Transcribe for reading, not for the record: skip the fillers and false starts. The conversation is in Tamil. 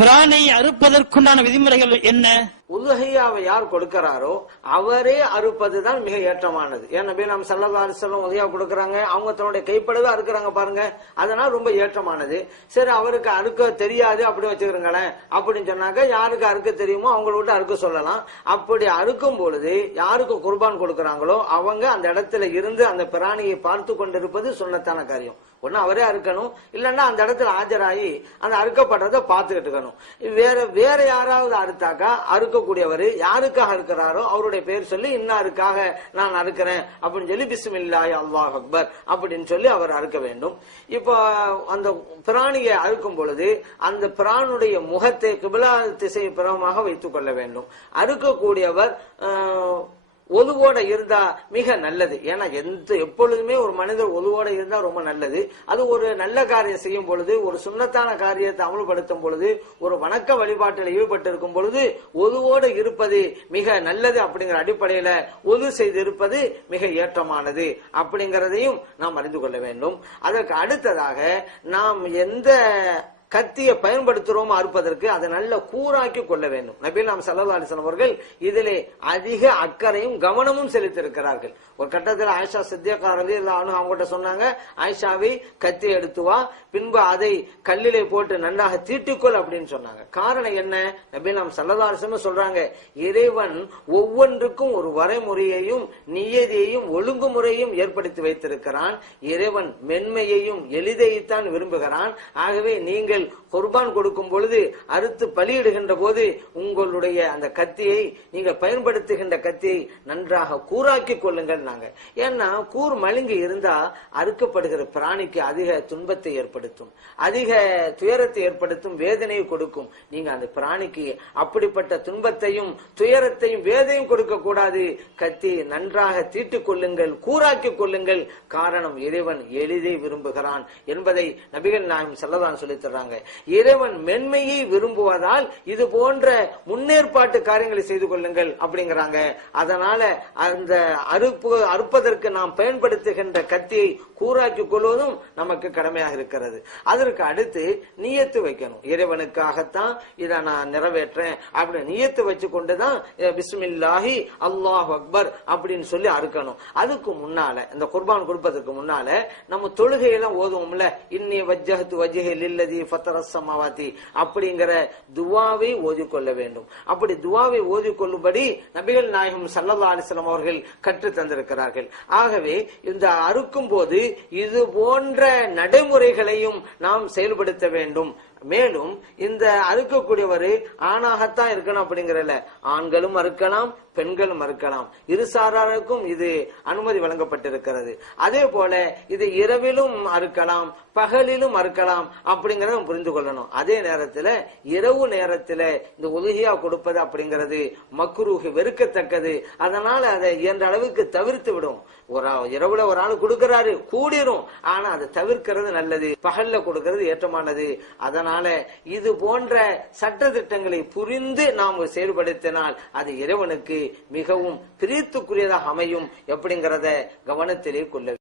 பிராணை அறுப்பதற்குண்டான விதிமுறைகள் என்ன? உதுஹியாவை யார் கொடுக்கிறாரோ அவரே அறுப்பதுதான் மிக ஏற்றமானது. ஏன் நபி நாம் ஸல்லல்லாஹு அலைஹி வஸல்லம் உதுஹியா கொடுக்கறாங்க, அவங்க தன்னுடைய கைப்படவே அறுக்கிறாங்க பாருங்க, அதனால ரொம்ப ஏற்றமானது. சரி, அவருக்கு அறுக்க தெரியாது அப்படி வச்சுக்கிறீங்களேன் அப்படின்னு சொன்னாக்க யாருக்கு அறுக்க தெரியுமோ அவங்கள விட்டு அறுக்க சொல்லலாம். அப்படி அறுக்கும் பொழுது யாருக்கு குர்பான் கொடுக்கறாங்களோ அவங்க அந்த இடத்துல இருந்து அந்த பிராணியை பார்த்து கொண்டிருப்பது சுன்னத்தான காரியம். ஒன்னு அவரே அறுக்கணும், இல்லன்னா அந்த இடத்துல ஆஜராகி அந்த அறுக்கப்படுறத பார்த்துக்கிட்டு இருக்கணும். வேற யாராவது அறுத்தாக்கா அறுக்கக்கூடியவர் யாருக்காக அறுக்கிறாரோ அவருடைய பேர் சொல்லி இன்னாருக்காக நான் அறுக்கிறேன் அப்படின்னு சொல்லி பிஸ்மில்லாஹி அல்லாஹ் அக்பர் அப்படின்னு சொல்லி அவர் அறுக்க வேண்டும். இப்போ அந்த பிராணியை அறுக்கும் பொழுது அந்த பிராணுடைய முகத்தை கிபிலா திசை புறமாக வைத்துக் கொள்ள வேண்டும். அறுக்கக்கூடியவர் ஒதுவோட இருந்தா மிக நல்லது. ஏன்னா எப்பொழுதுமே ஒரு மனிதர் ஒதுவோட இருந்தா ரொம்ப நல்லது. அது ஒரு நல்ல காரியம் செய்யும் பொழுது, ஒரு சுன்னத்தான காரியத்தை அமல்படுத்தும் பொழுது, ஒரு வணக்க வழிபாட்டில் ஈடுபட்டு இருக்கும் பொழுது ஒதுவோடு இருப்பது மிக நல்லது. அப்படிங்கிற அடிப்படையில ஒது செய்து இருப்பது மிக ஏற்றமானது அப்படிங்கறதையும் நாம் அறிந்து கொள்ள வேண்டும். அதற்கு அடுத்ததாக நாம் எந்த கத்தியை பயன்படுத்துறோம் அறுப்பதற்கு அதை நல்ல கூராக்கி கொள்ள வேண்டும். நபி நாம் ஸல்லல்லாஹு அலைஹி வஸல்லம் அவர்கள் இதிலே அதிக அக்கறையும் கவனமும் செலுத்தியிருக்கிறார்கள். ஒரு கட்டத்தில் ஆயிஷா சித்திகா ரலியல்லாஹு அன்ஹா அவங்ககிட்ட சொன்னாங்க, ஆயிஷாவை கத்தி எடுத்து வா, பின்பு அதை கல்லிலே போட்டு நன்றாக தீட்டிக்கொள் அப்படின்னு சொன்னாங்க. காரணம் என்ன? நபி நாம் ஸல்லல்லாஹு அலைஹி வஸல்லம் சொல்றாங்க, இறைவன் ஒவ்வொன்றுக்கும் ஒரு வரைமுறையையும் நியதியையும் ஒழுங்குமுறையும் ஏற்படுத்தி வைத்திருக்கிறான். இறைவன் மென்மையையும் எளிதைத்தான் விரும்புகிறான். ஆகவே நீங்கள் குர்பான் கொடுக்கும் பொழுது அறுத்து பலியிடுகின்ற போது உங்களுடைய அந்த கத்தியை நீங்கள் பயன்படுத்துகின்ற கத்தியை நன்றாக கூராக்கி கொள்ளுங்கள். ஏன்னா கூர் மழுங்கி இருந்தா அறுக்கப்படுகிற பிராணிக்கு அதிக துன்பத்தை ஏற்படுத்தும், அதிக துயரத்தை ஏற்படுத்தும், வேதனையை கொடுக்கும். நீங்க அந்த பிராணிக்கு அப்படிப்பட்ட துன்பத்தையும் துயரத்தையும் வேதனையும் கொடுக்க கூடாது. கத்தி நன்றாக தீட்டிக் கொள்ளுங்கள், கூராக்கி கொள்ளுங்கள். காரணம் இறைவன் எளிதை விரும்புகிறான் என்பதை நபிகள் நாயகம் ஸல்லல்லாஹு அலைஹி சொல்லித் தர்றாங்க. இறைவன் மென்மையை விரும்புவதால் இது போன்ற முன்னேற்பாட்டு காரியங்களை செய்து கொள்ளுங்கள் அப்படிங்கிறாங்க. அதனால அந்த அறுப்பதற்கு நாம் பயன்படுத்துகின்ற கத்தியை கூராக்கி கொள்வதும் நமக்கு கடமையாக இருக்கிறது. அதற்கு அடுத்து நியத்து வைக்கணும். இறைவனுக்காகத்தான் இதை நான் நிறைவேற்றேன் அப்படி நியத்து வச்சு கொண்டுதான் பிஸ்மில்லாஹி அல்லாஹ் அக்பர் அப்படின்னு சொல்லி அறுக்கணும். அதுக்கு முன்னால இந்த குர்பான் கொடுப்பதற்கு முன்னால நம்ம தொழுகையெல்லாம் ஓதுவோம்ல, இன்னி வஜ்ஜஹது வஜ்ஹி லில்லதி ஃபத்தரஸ் ஸமாவாதி அப்படிங்கிற துஆவை ஓதிக்கொள்ள வேண்டும். அப்படி துஆவை ஓதிக்கொள்ளும்படி நபிகள் நாயகம் ஸல்லல்லாஹு அலைஹி வஸல்லம் அவர்கள் கற்று தந்திருக்கிறார்கள். ஆகவே இந்த அறுக்கும் போது இது போன்ற நடைமுறைகளையும் நாம் செயல்படுத்த வேண்டும். மேலும் இந்த அறுக்கக்கூடியவர் ஆணாகத்தான் இருக்கணும் அப்படிங்கறல, ஆண்களும் அறுக்கலாம், பெண்களும் அறுக்கலாம். இருசாராருக்கும் இது அனுமதி வழங்கப்பட்டிருக்கிறது. அதே போல இது இரவிலும் அறுக்கலாம், பகலிலும் அறுக்கலாம் அப்படிங்கறத புரிந்து கொள்ளணும். அதே நேரத்தில் இரவு நேரத்தில் இந்த உதுஹியா கொடுப்பது அப்படிங்கிறது மக்ரூஹ், வெறுக்கத்தக்கது. அதனால அதை இயன்ற அளவுக்கு தவிர்த்து விடும். இரவுல ஒரு ஆள் கொடுக்கிறாரு, கூடிரும், ஆனா அதை தவிர்க்கிறது நல்லது. பகல்ல கொடுக்கிறது ஏற்றமானது. அதனால இது போன்ற சட்ட திட்டங்களை புரிந்து நாம் செயல்படுத்தினால் அது இறைவனுக்கு மிகவும் பிரியத்துக்குரியதாக அமையும் அப்படிங்கிறத கவனத்திலே கொள்ள